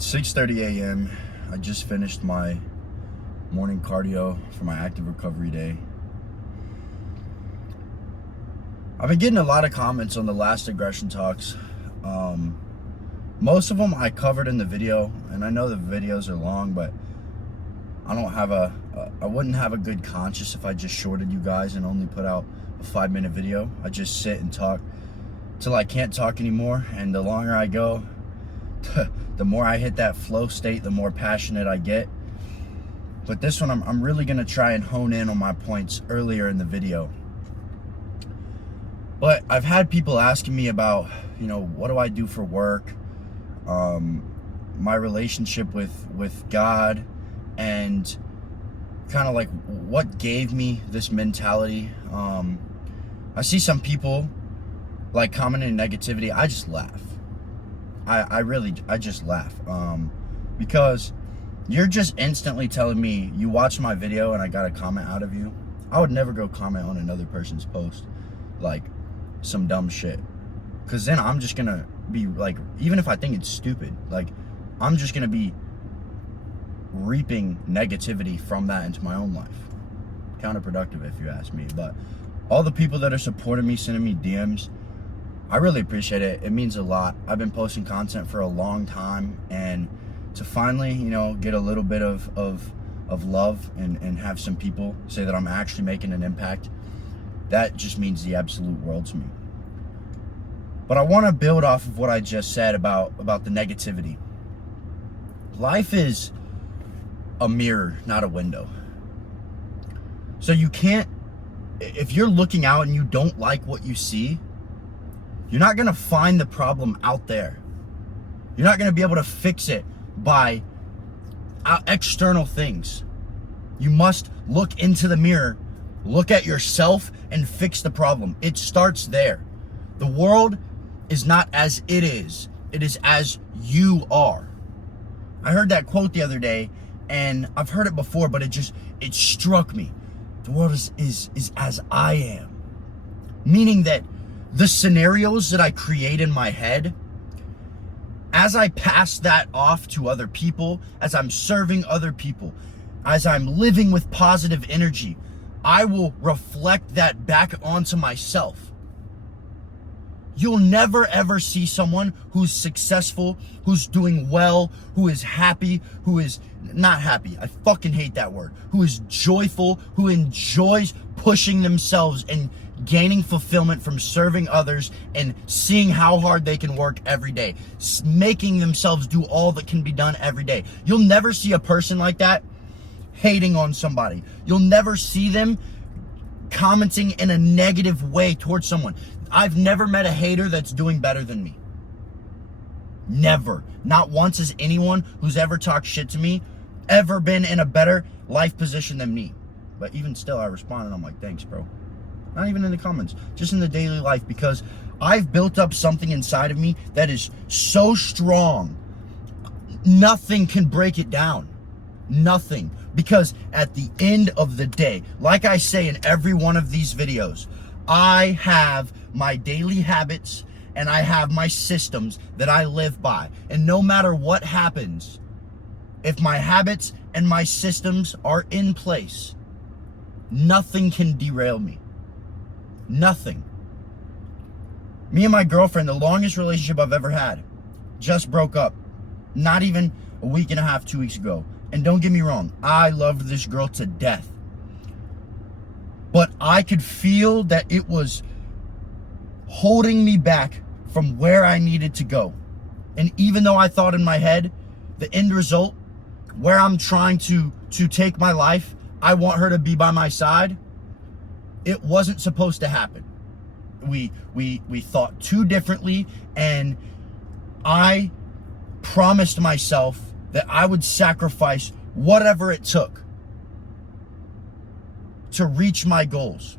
It's 6:30 a.m. I just finished my morning cardio for my active recovery day. I've been getting a lot of comments on the last aggression talks. Most of them I covered in the video, and I know the videos are long, but I wouldn't have a good conscience if I just shorted you guys and only put out a 5-minute video. I just sit and talk till I can't talk anymore, and the longer I go, the more I hit that flow state, the more passionate I get. But this one, I'm really gonna try and hone in on my points earlier in the video. But I've had people asking me about, what do I do for work? My relationship with God, and kind of like what gave me this mentality. I see some people like commenting negativity. I just laugh. I just laugh. Because you're just instantly telling me you watched my video and I got a comment out of you. I would never go comment on another person's post like some dumb shit, because then I'm just gonna be like, even if I think it's stupid, like I'm just gonna be reaping negativity from that into my own life. Counterproductive, if you ask me. But all the people that are supporting me, sending me DMs, I really appreciate it. It means a lot. I've been posting content for a long time, and to finally, get a little bit of love and have some people say that I'm actually making an impact, that just means the absolute world to me. But I want to build off of what I just said about the negativity. Life is a mirror, not a window. So you can't, if you're looking out and you don't like what you see, you're not going to find the problem out there. You're not going to be able to fix it by external things. You must look into the mirror, look at yourself, and fix the problem. It starts there. The world is not as it is as you are. I heard that quote the other day, and I've heard it before, but it struck me. The world is as I am. Meaning that the scenarios that I create in my head, as I pass that off to other people, as I'm serving other people, as I'm living with positive energy, I will reflect that back onto myself. You'll never ever see someone who's successful, who's doing well, who is happy, who is not happy. I fucking hate that word. Who is joyful, who enjoys pushing themselves and gaining fulfillment from serving others and seeing how hard they can work every day, making themselves do all that can be done every day. You'll never see a person like that hating on somebody. You'll never see them commenting in a negative way towards someone. I've never met a hater that's doing better than me. Never. Not once has anyone who's ever talked shit to me ever been in a better life position than me. But even still, I respond and I'm like, thanks, bro. Not even in the comments, just in the daily life, because I've built up something inside of me that is so strong, nothing can break it down. Nothing. Because at the end of the day, like I say in every one of these videos, I have my daily habits and I have my systems that I live by. And no matter what happens, if my habits and my systems are in place, nothing can derail me. Nothing. Me and my girlfriend, the longest relationship I've ever had, just broke up. Not even a week and a half, 2 weeks ago. And don't get me wrong, I loved this girl to death. But I could feel that it was holding me back from where I needed to go. And even though I thought in my head, the end result, where I'm trying to take my life, I want her to be by my side, it wasn't supposed to happen. We thought too differently, and I promised myself that I would sacrifice whatever it took to reach my goals.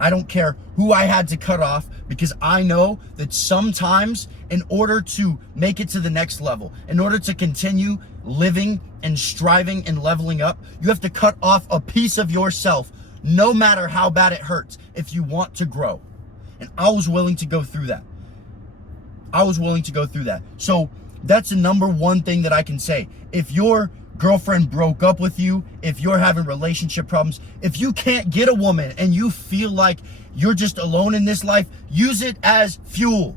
I don't care who I had to cut off, because I know that sometimes in order to make it to the next level, in order to continue living and striving and leveling up, you have to cut off a piece of yourself, no matter how bad it hurts, if you want to grow. And I was willing to go through that. So That's the number one thing that I can say. If your girlfriend broke up with you, if you're having relationship problems, if you can't get a woman and you feel like you're just alone in this life, use it as fuel.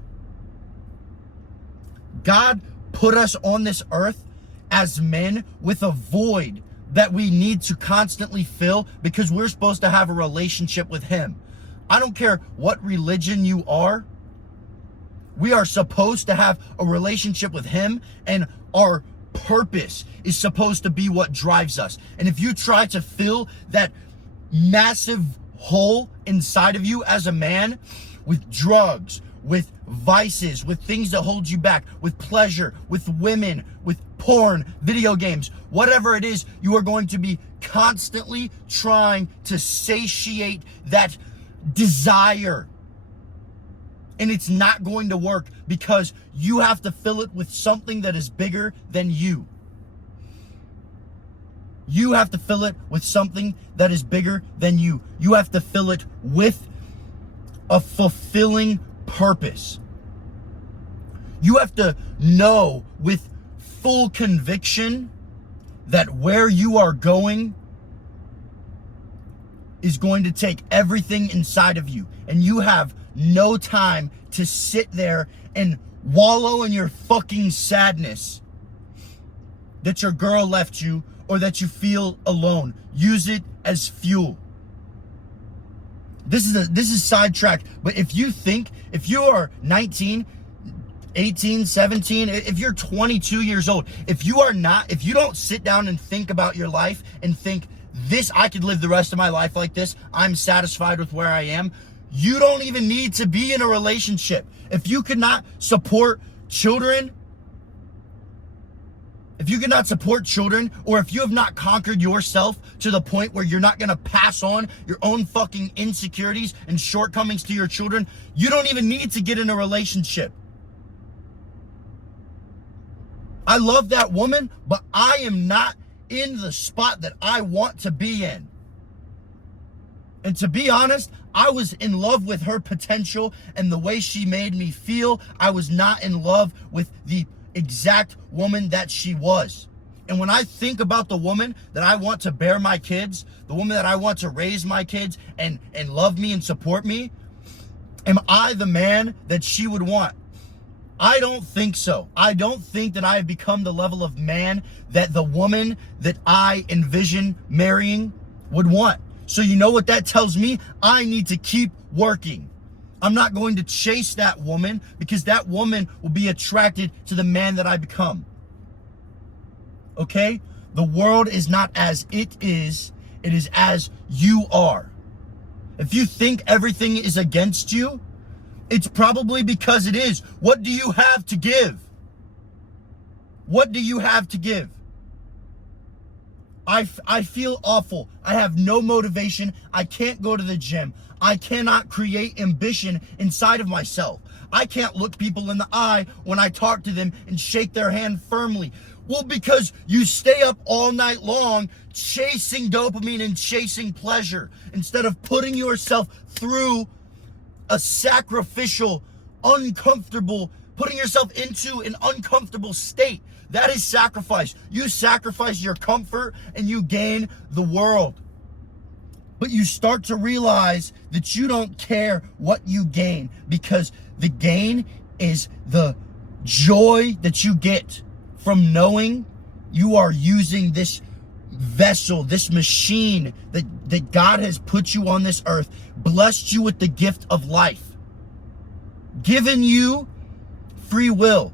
God put us on this earth as men with a void that we need to constantly fill because we're supposed to have a relationship with Him. I don't care what religion you are. We are supposed to have a relationship with Him, and our purpose is supposed to be what drives us. And if you try to fill that massive hole inside of you as a man with drugs, with vices, with things that hold you back, with pleasure, with women, with porn, video games, whatever it is, you are going to be constantly trying to satiate that desire. And it's not going to work because you have to fill it with something that is bigger than you. You have to fill it with something that is bigger than you. You have to fill it with a fulfilling purpose. You have to know with full conviction that where you are going is going to take everything inside of you, and you have no time to sit there and wallow in your fucking sadness that your girl left you or that you feel alone. Use it as fuel. This is sidetracked, but if you are 19, 18, 17, if you're 22 years old, if you don't sit down and think about your life and think, I could live the rest of my life like this, I'm satisfied with where I am, you don't even need to be in a relationship. If you could not support children, or if you have not conquered yourself to the point where you're not going to pass on your own fucking insecurities and shortcomings to your children, you don't even need to get in a relationship. I love that woman, but I am not in the spot that I want to be in. And to be honest, I was in love with her potential and the way she made me feel. I was not in love with the exact woman that she was. And when I think about the woman that I want to bear my kids, the woman that I want to raise my kids and love me and support me, am I the man that she would want? I don't think so. I don't think that I have become the level of man that the woman that I envision marrying would want. So you know what that tells me? I need to keep working. I'm not going to chase that woman because that woman will be attracted to the man that I become. Okay? The world is not as it is as you are. If you think everything is against you, it's probably because it is. What do you have to give? What do you have to give? I feel awful. I have no motivation. I can't go to the gym. I cannot create ambition inside of myself. I can't look people in the eye when I talk to them and shake their hand firmly. Well, because you stay up all night long chasing dopamine and chasing pleasure instead of putting yourself through a sacrificial, putting yourself into an uncomfortable state. That is sacrifice. You sacrifice your comfort and you gain the world. But you start to realize that you don't care what you gain, because the gain is the joy that you get from knowing you are using this vessel, this machine that God has put you on this earth, blessed you with the gift of life, given you free will.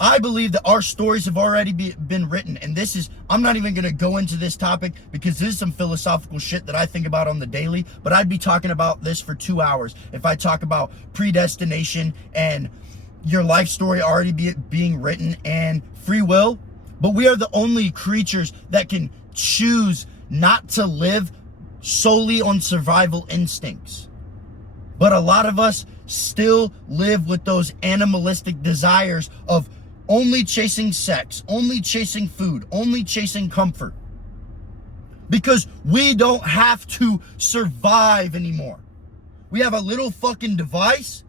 I believe that our stories have already been written, and I'm not even going to go into this topic because this is some philosophical shit that I think about on the daily, but I'd be talking about this for 2 hours if I talk about predestination and your life story already being written and free will. But we are the only creatures that can choose not to live solely on survival instincts. But a lot of us still live with those animalistic desires of only chasing sex, only chasing food, only chasing comfort. Because we don't have to survive anymore. We have a little fucking device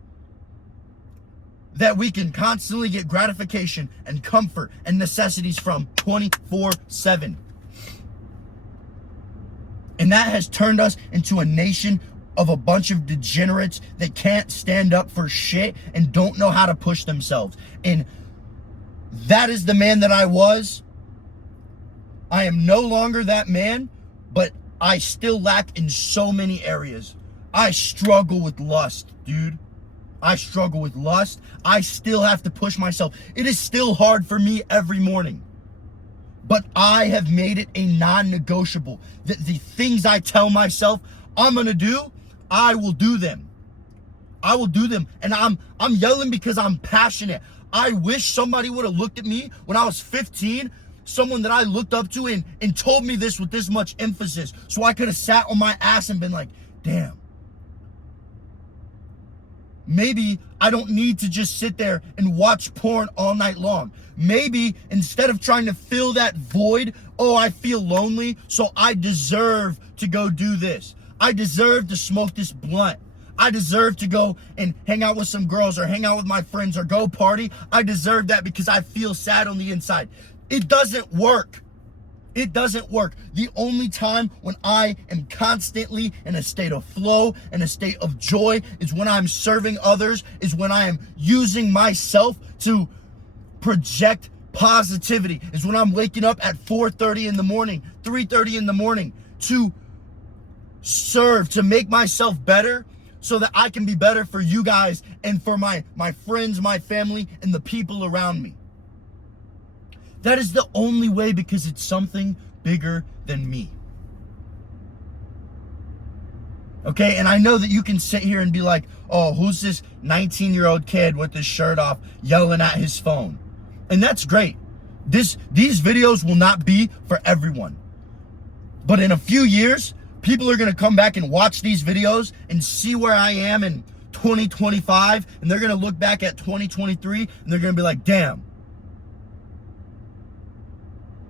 that we can constantly get gratification and comfort and necessities from 24/7. And that has turned us into a nation of a bunch of degenerates that can't stand up for shit and don't know how to push themselves. And that is the man that I was. I am no longer that man, but I still lack in so many areas. I struggle with lust, dude. I struggle with lust. I still have to push myself. It is still hard for me every morning. But I have made it a non-negotiable. The things I tell myself I'm going to do, I will do them. I will do them. And I'm yelling because I'm passionate. I wish somebody would have looked at me when I was 15, someone that I looked up to and told me this with this much emphasis. So I could have sat on my ass and been like, damn. Maybe I don't need to just sit there and watch porn all night long. Maybe instead of trying to fill that void, oh, I feel lonely, so I deserve to go do this. I deserve to smoke this blunt. I deserve to go and hang out with some girls or hang out with my friends or go party. I deserve that because I feel sad on the inside. It doesn't work. It doesn't work. The only time when I am constantly in a state of flow, in a state of joy, is when I'm serving others, is when I am using myself to project positivity, is when I'm waking up at 4:30 in the morning, 3:30 in the morning to serve, to make myself better so that I can be better for you guys and for my friends, my family, and the people around me. That is the only way, because it's something bigger than me. Okay, and I know that you can sit here and be like, oh, who's this 19-year-old kid with his shirt off yelling at his phone? And that's great. These videos will not be for everyone. But in a few years, people are going to come back and watch these videos and see where I am in 2025, and they're going to look back at 2023, and they're going to be like, damn.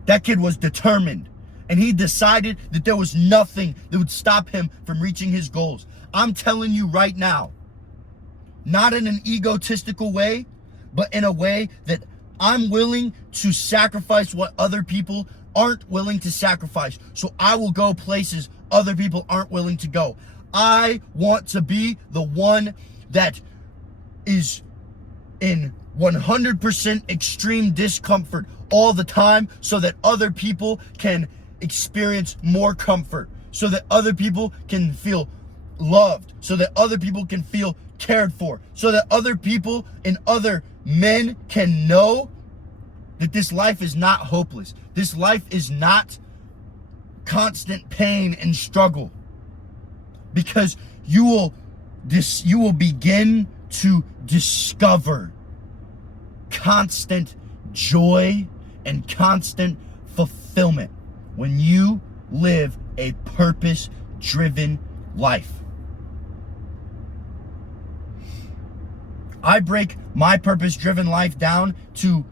That kid was determined, and he decided that there was nothing that would stop him from reaching his goals. I'm telling you right now, not in an egotistical way, but in a way that I'm willing to sacrifice what other people aren't willing to sacrifice. So I will go places other people aren't willing to go. I want to be the one that is in 100% extreme discomfort all the time, so that other people can experience more comfort, so that other people can feel loved, so that other people can feel cared for, so that other people and other men can know that this life is not hopeless. This life is not constant pain and struggle, because you will begin to discover constant joy and constant fulfillment when you live a purpose-driven life. I break my purpose-driven life down to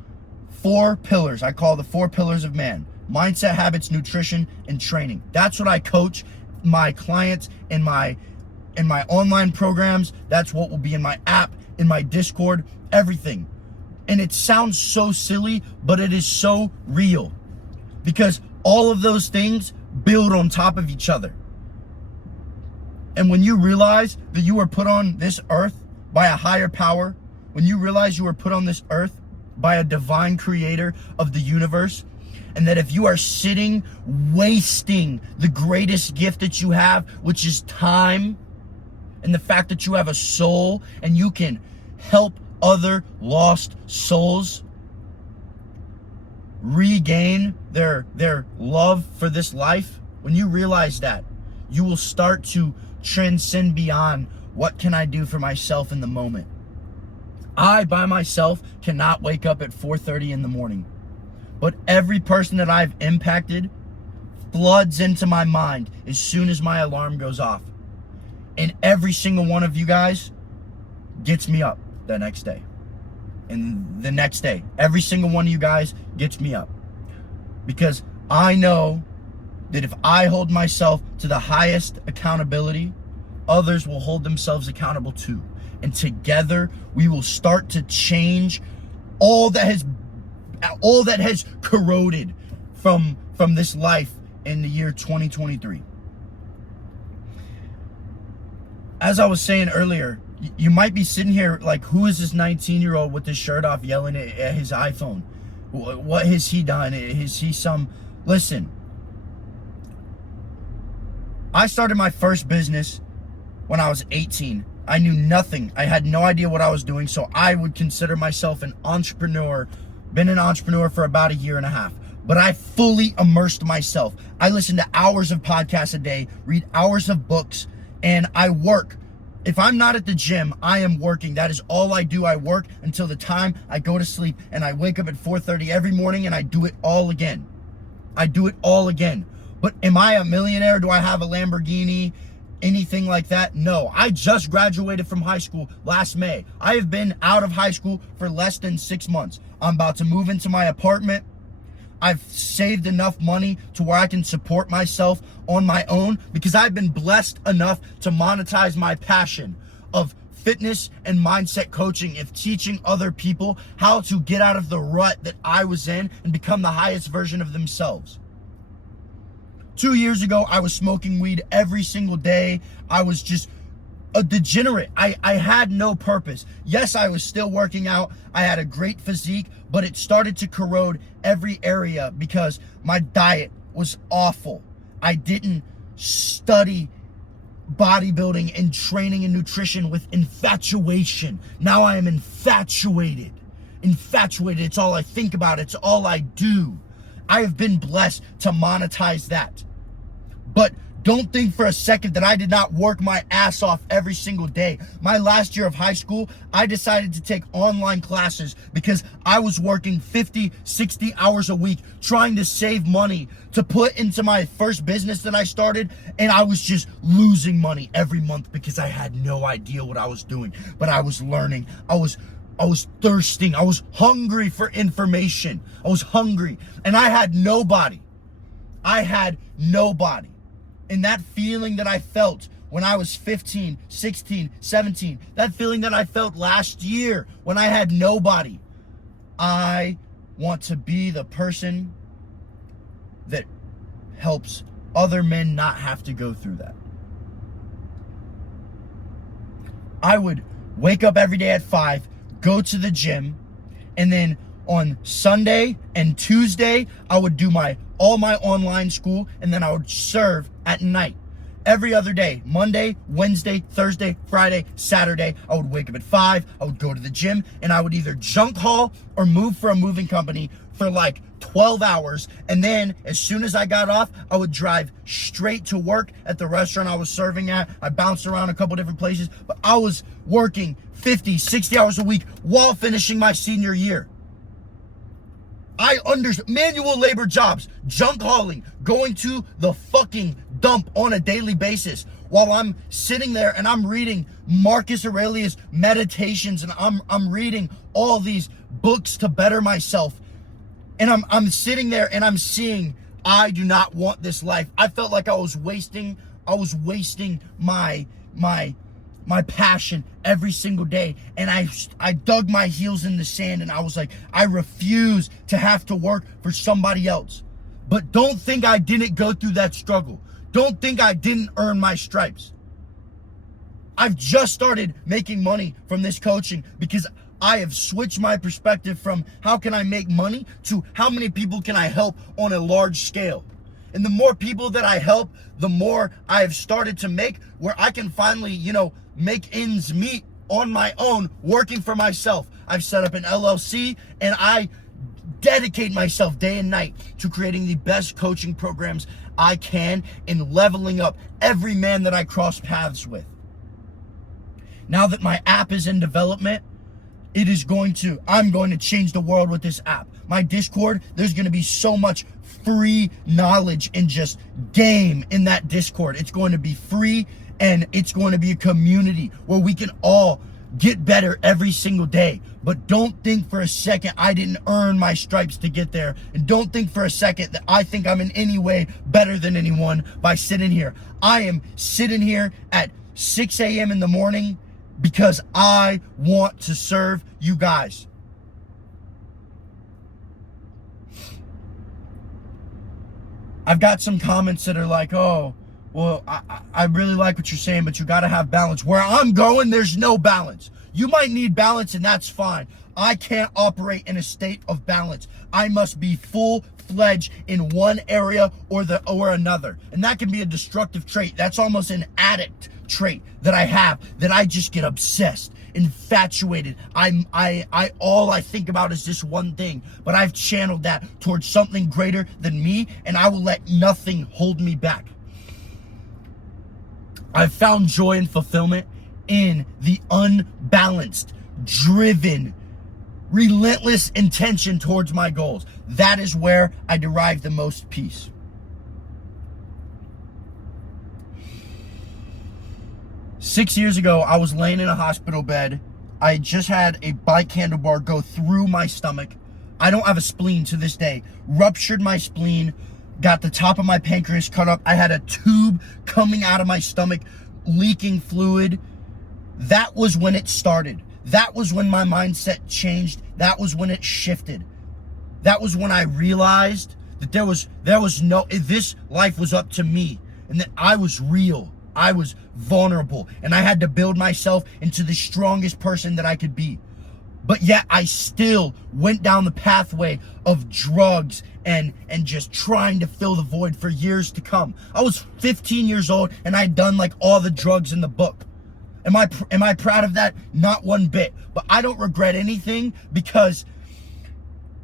4 pillars. I call the 4 pillars of man: mindset, habits, nutrition, and training. That's what I coach my clients in my online programs. That's what will be in my app, in my Discord, everything. And it sounds so silly, but it is so real, because all of those things build on top of each other. And when you realize that you were put on this earth by a higher power, when you realize you were put on this earth by a divine creator of the universe, and that if you are sitting wasting the greatest gift that you have, which is time, and the fact that you have a soul and you can help other lost souls regain their love for this life, when you realize that, you will start to transcend beyond what can I do for myself in the moment. I by myself cannot wake up at 4:30 in the morning, but every person that I've impacted floods into my mind as soon as my alarm goes off, and every single one of you guys gets me up the next day, and the next day. Every single one of you guys gets me up, because I know that if I hold myself to the highest accountability, others will hold themselves accountable too. And together we will start to change all that has corroded from this life in the year 2023. As I was saying earlier, you might be sitting here like, who is this 19-year-old with his shirt off yelling at his iPhone? What has he done? Is he some... Listen, I started my first business when I was 18. I knew nothing. I had no idea what I was doing, so I would consider myself an entrepreneur. Been an entrepreneur for about a year and a half. But I fully immersed myself. I listen to hours of podcasts a day, read hours of books, and I work. If I'm not at the gym, I am working. That is all I do. I work until the time I go to sleep, and I wake up at 4:30 every morning, and I do it all again. I do it all again. But am I a millionaire? Do I have a Lamborghini? Anything like that? No. I just graduated from high school last May. I have been out of high school for less than 6 months. I'm about to move into my apartment. I've saved enough money to where I can support myself on my own because I've been blessed enough to monetize my passion of fitness and mindset coaching, of teaching other people how to get out of the rut that I was in and become the highest version of themselves. 2 years ago, I was smoking weed every single day. I was just a degenerate. I had no purpose. Yes, I was still working out. I had a great physique, but it started to corrode every area because my diet was awful. I didn't study bodybuilding and training and nutrition with infatuation. Now I am infatuated. Infatuated. It's all I think about. It's all I do. I have been blessed to monetize that. But don't think for a second that I did not work my ass off every single day. My last year of high school, I decided to take online classes because I was working 50, 60 hours a week trying to save money to put into my first business that I started, and I was just losing money every month because I had no idea what I was doing. But I was learning. I was thirsting. I was hungry for information. I was hungry, and I had nobody. And that feeling that I felt when I was 15, 16, 17, that feeling that I felt last year when I had nobody, I want to be the person that helps other men not have to go through that. I would wake up every day at 5, go to the gym, and then on Sunday and Tuesday, I would do all my online school, and then I would serve at night. Every other day, Monday, Wednesday, Thursday, Friday, Saturday, I would wake up at 5, I would go to the gym, and I would either junk haul or move for a moving company for like 12 hours. And then as soon as I got off, I would drive straight to work at the restaurant I was serving at. I bounced around a couple different places, but I was working 50, 60 hours a week while finishing my senior year. I understand manual labor jobs, junk hauling, going to the fucking dump on a daily basis while I'm sitting there and I'm reading Marcus Aurelius' meditations, and I'm reading all these books to better myself. And I'm sitting there and I'm seeing, I do not want this life. I felt like I was wasting my passion every single day, and I dug my heels in the sand, and I was like, I refuse to have to work for somebody else. But don't think I didn't go through that struggle. Don't think I didn't earn my stripes. I've just started making money from this coaching because I have switched my perspective from how can I make money to how many people can I help on a large scale. And the more people that I help, the more I have started to make, where I can finally, make ends meet on my own, working for myself. I've set up an LLC, and I dedicate myself day and night to creating the best coaching programs I can and leveling up every man that I cross paths with. Now that my app is in development, I'm going to change the world with this app. My Discord, there's going to be so much free knowledge and just game in that Discord. It's going to be free, and it's going to be a community where we can all get better every single day. But don't think for a second I didn't earn my stripes to get there. And don't think for a second that I think I'm in any way better than anyone by sitting here. I am sitting here at 6 a.m. in the morning because I want to serve you guys. I've got some comments that are like, oh, well, I really like what you're saying, but you got to have balance. Where I'm going, there's no balance. You might need balance, and that's fine. I can't operate in a state of balance. I must be full-fledged in one area or another. And that can be a destructive trait. That's almost an addict trait that I have, that I just get obsessed, infatuated. All I think about is this one thing, but I've channeled that towards something greater than me, and I will let nothing hold me back. I've found joy and fulfillment in the unbalanced, driven, relentless intention towards my goals. That is where I derive the most peace. Six years ago, I was laying in a hospital bed. I just had a bike handlebar go through my stomach. I don't have a spleen to this day. Ruptured my spleen, got the top of my pancreas cut up. I had a tube coming out of my stomach, leaking fluid. That was when it started. That was when my mindset changed. That was when it shifted. That was when I realized that there was no, this life was up to me, and that I was real. I was vulnerable, and I had to build myself into the strongest person that I could be. But yet I still went down the pathway of drugs and just trying to fill the void for years to come. I was 15 years old, and I'd done like all the drugs in the book. Am I proud of that? Not one bit. But I don't regret anything, because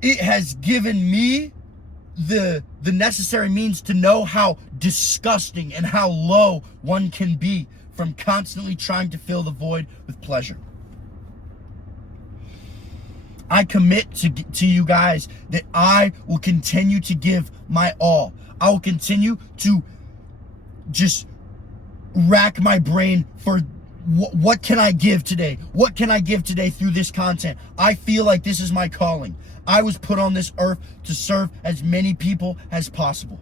it has given me the necessary means to know how disgusting and how low one can be from constantly trying to fill the void with pleasure. I commit to you guys that I will continue to give my all. I will continue to just rack my brain for what can I give today? What can I give today through this content? I feel like this is my calling. I was put on this earth to serve as many people as possible.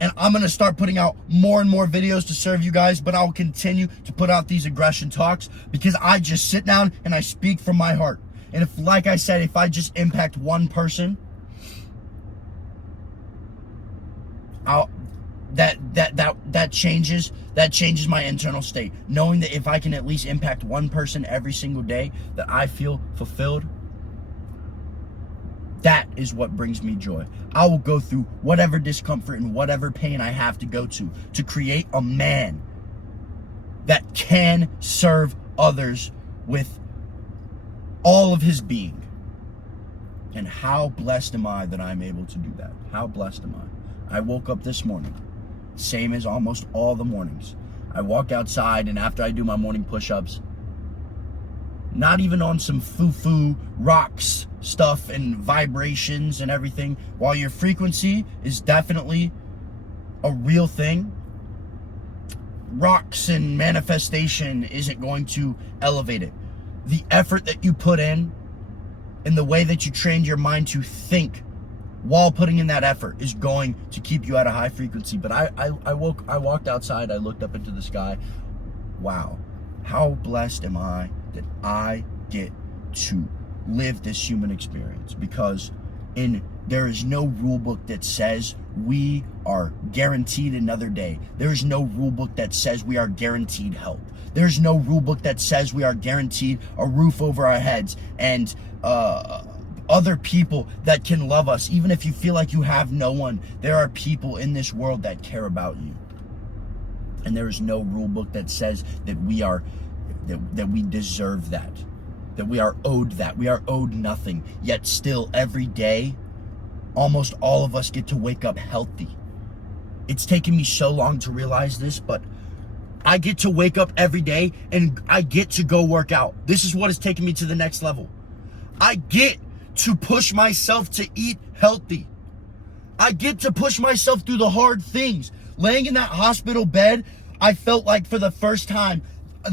And I'm going to start putting out more and more videos to serve you guys, but I'll continue to put out these aggression talks, because I just sit down and I speak from my heart. And if, like I said, if I just impact one person, that changes my internal state. Knowing that if I can at least impact one person every single day, that I feel fulfilled. That is what brings me joy. I will go through whatever discomfort and whatever pain I have to go to create a man that can serve others with all of his being. And how blessed am I that I'm able to do that? How blessed am I? I woke up this morning, same as almost all the mornings. I walk outside, and after I do my morning push-ups, not even on some foo-foo rocks stuff and vibrations and everything, while your frequency is definitely a real thing, rocks and manifestation isn't going to elevate it. The effort that you put in and the way that you trained your mind to think while putting in that effort is going to keep you at a high frequency. But I walked outside, I looked up into the sky. Wow, how blessed am I that I get to live this human experience, because there is no rule book that says we are guaranteed another day. There is no rule book that says we are guaranteed help. There's no rule book that says we are guaranteed a roof over our heads and other people that can love us. Even if you feel like you have no one, there are people in this world that care about you. And there is no rule book that says that we deserve that we are owed that. We are owed nothing. Yet still, every day, almost all of us get to wake up healthy. It's taken me so long to realize this, but I get to wake up every day and I get to go work out. This is what has taken me to the next level. I get to push myself to eat healthy. I get to push myself through the hard things. Laying in that hospital bed, I felt like for the first time,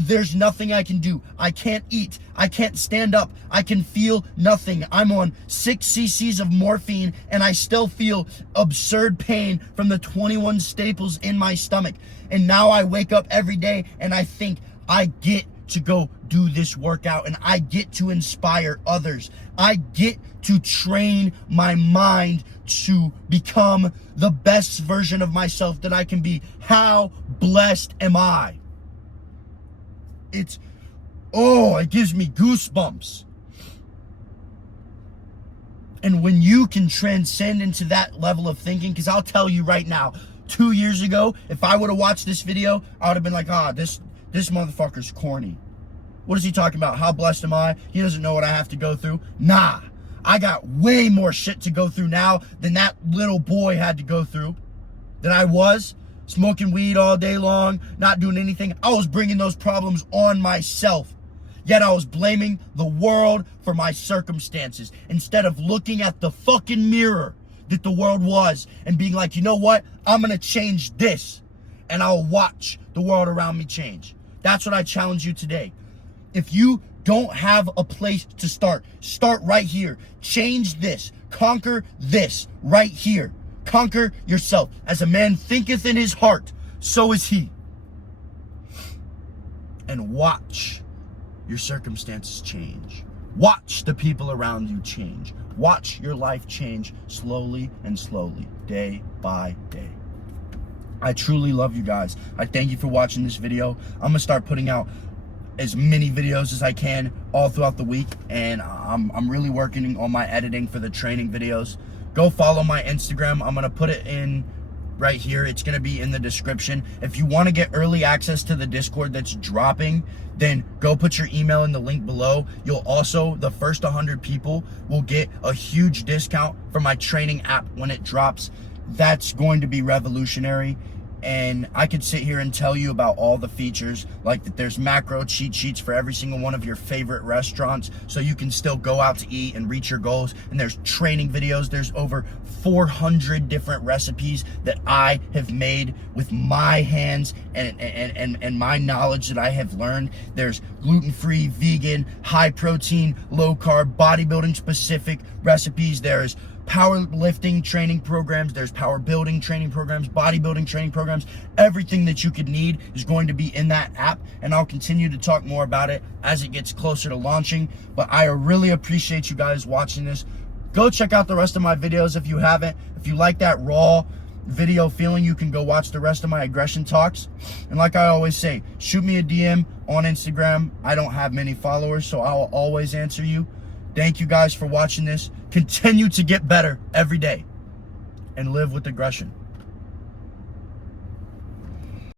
there's nothing I can do. I can't eat. I can't stand up. I can feel nothing. I'm on 6 cc's of morphine, and I still feel absurd pain from the 21 staples in my stomach. And now I wake up every day and I think I get to go do this workout, and I get to inspire others. I get to train my mind to become the best version of myself that I can be. How blessed am I? It gives me goosebumps. And when you can transcend into that level of thinking, because I'll tell you right now, 2 years ago, if I would have watched this video, I would have been like, this motherfucker's corny. What is he talking about? How blessed am I? He doesn't know what I have to go through. Nah, I got way more shit to go through now than that little boy had to go through. That I was smoking weed all day long, not doing anything. I was bringing those problems on myself. Yet I was blaming the world for my circumstances instead of looking at the fucking mirror that the world was and being like, you know what? I'm going to change this, and I'll watch the world around me change. That's what I challenge you today. If you don't have a place to start right here. Change this. Conquer this right here. Conquer yourself. As a man thinketh in his heart, so is he. And watch your circumstances change. Watch the people around you change. Watch your life change slowly and slowly, day by day. I truly love you guys. I thank you for watching this video. I'm going to start putting out as many videos as I can all throughout the week, and I'm really working on my editing for the training videos. Go follow my Instagram. I'm going to put it in right here. It's going to be in the description. If you want to get early access to the Discord that's dropping, then go put your email in the link below. You'll also, the first 100 people will get a huge discount for my training app when it drops. That's going to be revolutionary. And I could sit here and tell you about all the features, like that there's macro cheat sheets for every single one of your favorite restaurants, so you can still go out to eat and reach your goals. And there's training videos. There's over 400 different recipes that I have made with my hands and my knowledge that I have learned. There's gluten-free, vegan, high protein, low carb, bodybuilding specific recipes. There's powerlifting training programs, there's power building training programs, bodybuilding training programs. Everything that you could need is going to be in that app, and I'll continue to talk more about it as it gets closer to launching. But I really appreciate you guys watching this. Go check out the rest of my videos if you haven't. If you like that raw video feeling, you can go watch the rest of my aggression talks. And like I always say, shoot me a DM on Instagram. I don't have many followers, so I will always answer you. Thank you guys for watching this. Continue to get better every day and live with aggression.